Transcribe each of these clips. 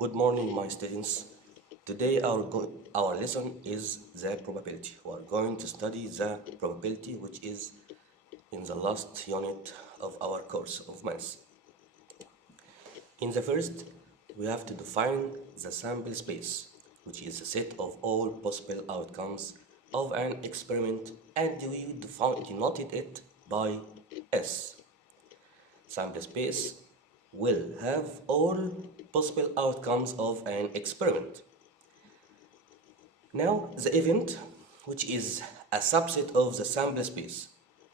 Good morning, my students. Today our lesson is the probability. We are going to study the probability which is in the last unit of our course of maths. In the first, we have to define the sample space, which is a set of all possible outcomes of an experiment, and we denoted it by S. Sample space will have all possible outcomes of an experiment. Now, the event, which is a subset of the sample space,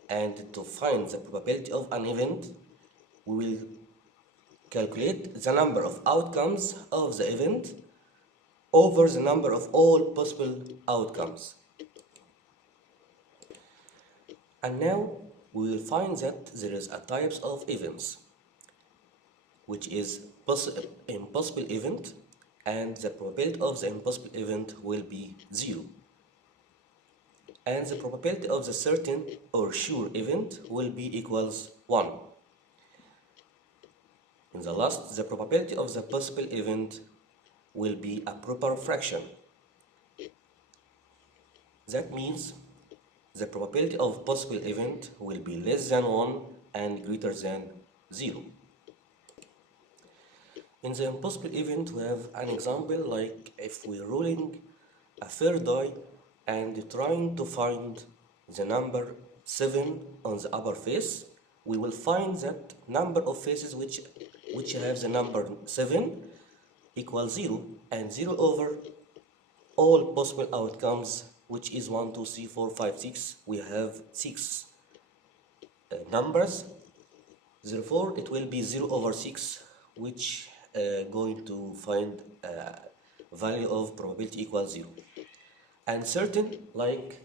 and to find the probability of an event, we will calculate the number of outcomes of the event over the number of all possible outcomes. And now we will find that there is a types of events, which is impossible event, and the probability of the impossible event will be 0. And the probability of the certain or sure event will be equals 1. In the last, the probability of the possible event will be a proper fraction. That means the probability of possible event will be less than 1 and greater than 0. In the impossible event, we have an example like if we're rolling a fair die and trying to find the number 7 on the upper face, we will find that number of faces which have the number 7 equals 0, and 0 over all possible outcomes, which is 1, 2, 3, 4, 5, 6. We have 6 numbers, therefore it will be 0 over 6, which going to find value of probability equals 0. And certain, like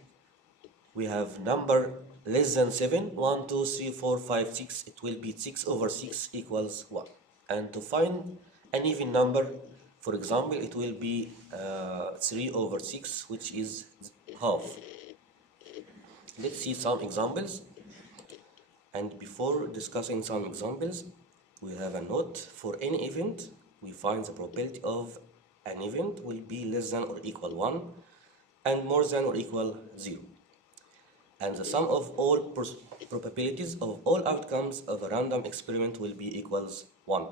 we have number less than 7, 1, 2, 3, 4, 5, 6, it will be 6 over 6 equals 1. And to find an even number, for example, it will be 3 over 6, which is half. Let's see some examples. And before discussing some examples, we have a note. For any event, we find the probability of an event will be less than or equal 1 and more than or equal 0. And the sum of all probabilities of all outcomes of a random experiment will be equals 1.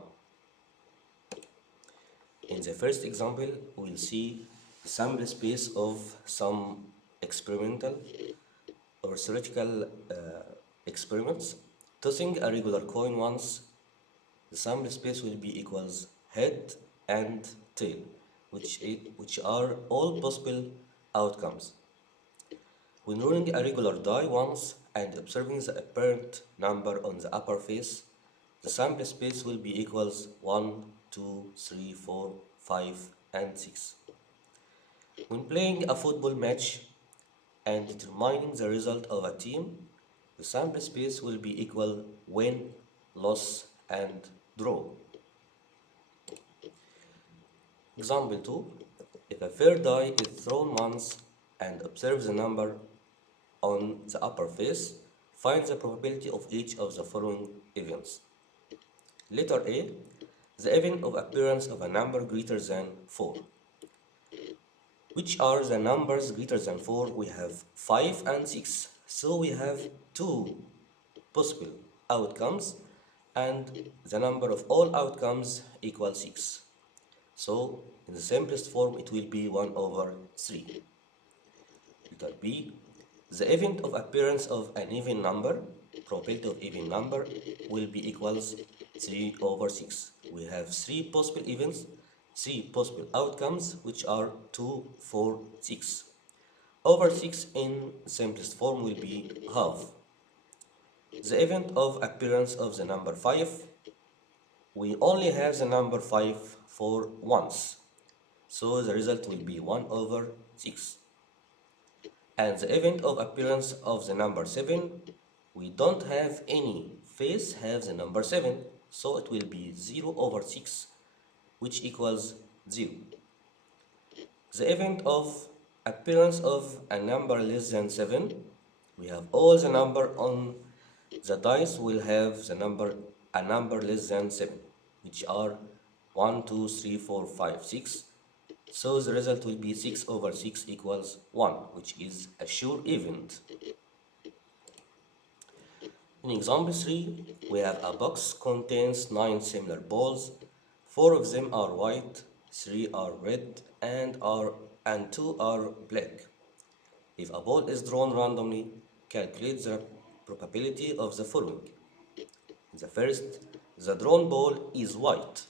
In the first example, we will see the sample space of some experimental or theoretical experiments. Tossing a regular coin once, the sample space will be equals head and tail, which are all possible outcomes. When rolling a regular die once and observing the apparent number on the upper face, the sample space will be equals 1, 2, 3, 4, 5, and 6. When playing a football match and determining the result of a team, the sample space will be equal win, loss, and draw. Example 2. If a fair die is thrown once and observe the number on the upper face, find the probability of each of the following events. Letter A, the event of appearance of a number greater than 4. Which are the numbers greater than 4? We have 5 and 6. So we have 2 possible outcomes, and the number of all outcomes equals 6. So in the simplest form, it will be 1 over 3. Letter B, the event of appearance of an even number, probability of even number, will be equals 3 over 6. We have 3 possible events, 3 possible outcomes, which are 2, 4, 6. Over 6 in simplest form will be half. The event of appearance of the number 5, we only have the number 5 for once, so the result will be 1 over 6. And the event of appearance of the number 7, we don't have any face have the number 7, so it will be 0 over 6, which equals 0. The event of appearance of a number less than 7, we have all the number on the dice will have the number a number less than 7, which are 1, 2, 3, 4, 5, 6. So the result will be 6 over 6 equals 1, which is a sure event. In example 3, we have a box contains 9 similar balls. 4 of them are white, 3 are red, and 2 are black. If a ball is drawn randomly, calculate the probability of the following. The first, the drawn ball is white.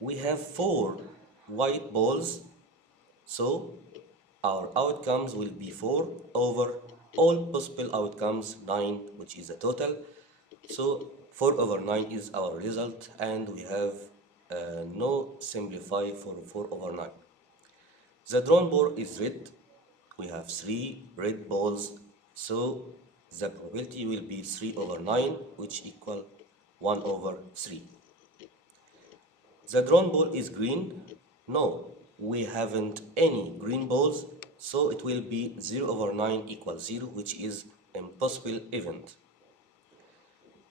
We have 4 white balls, so our outcomes will be 4 over all possible outcomes, 9, which is the total. So 4 over 9 is our result, and we have no simplify for 4 over 9. The drawn ball is red. We have 3 red balls, so the probability will be 3 over 9, which equal 1 over 3. The drawn ball is green. No, we haven't any green balls, so it will be 0 over 9 equals 0, which is impossible event.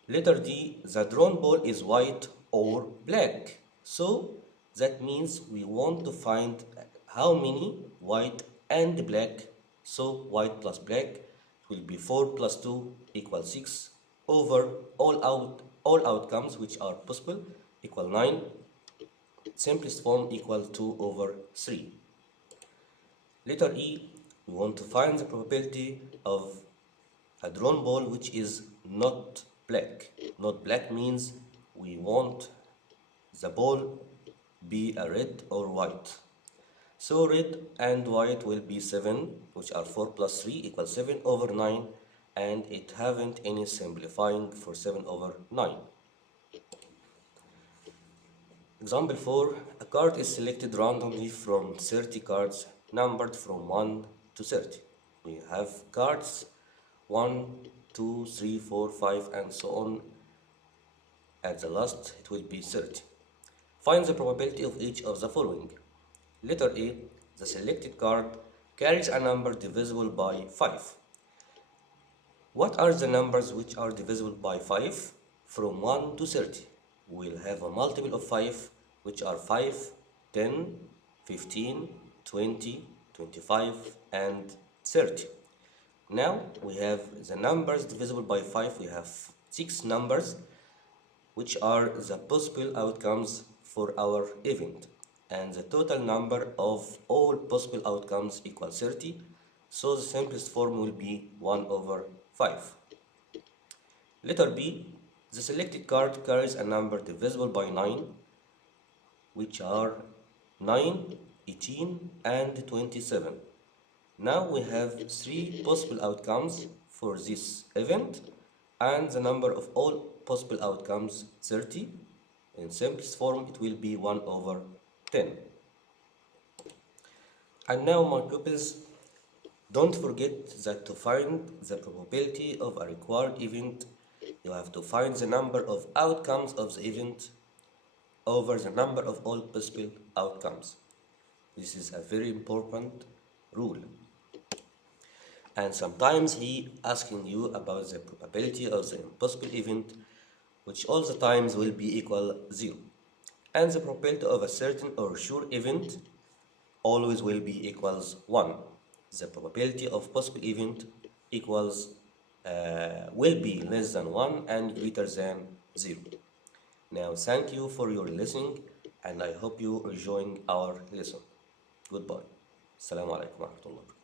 Letter D, the drawn ball is white or black. So that means we want to find how many white and black. So white plus black will be 4 plus 2 equals 6 over all outcomes which are possible equal 9. Simplest form equal 2 over 3. Letter E, we want to find the probability of a drawn ball which is not black. Not black means we want the ball be a red or white. So red and white will be 7, which are 4 plus 3 equals 7 over 9, and it haven't any simplifying for 7 over 9. Example 4, a card is selected randomly from 30 cards numbered from 1 to 30. We have cards 1, 2, 3, 4, 5, and so on. At the last, it will be 30. Find the probability of each of the following. Letter A, the selected card carries a number divisible by 5. What are the numbers which are divisible by 5? From 1 to 30. We'll have a multiple of 5, which are 5, 10, 15, 20, 25, and 30. Now we have the numbers divisible by 5. We have 6 numbers, which are the possible outcomes for our event. And the total number of all possible outcomes equals 30. So the simplest form will be 1 over 5. Letter B, the selected card carries a number divisible by 9, which are 9, 18, and 27. Now we have 3 possible outcomes for this event, and the number of all possible outcomes 30. In simplest form, it will be 1 over 10. And now, my pupils, don't forget that to find the probability of a required event, you have to find the number of outcomes of the event over the number of all possible outcomes. This is a very important rule. And sometimes he asking you about the probability of the impossible event, which all the times will be equal 0. And the probability of a certain or sure event always will be equals 1. The probability of possible event equals will be less than 1 and greater than 0. Now thank you for your listening, and I hope you are enjoying our lesson. Goodbye. Assalamu alaikum wa rahmatullah.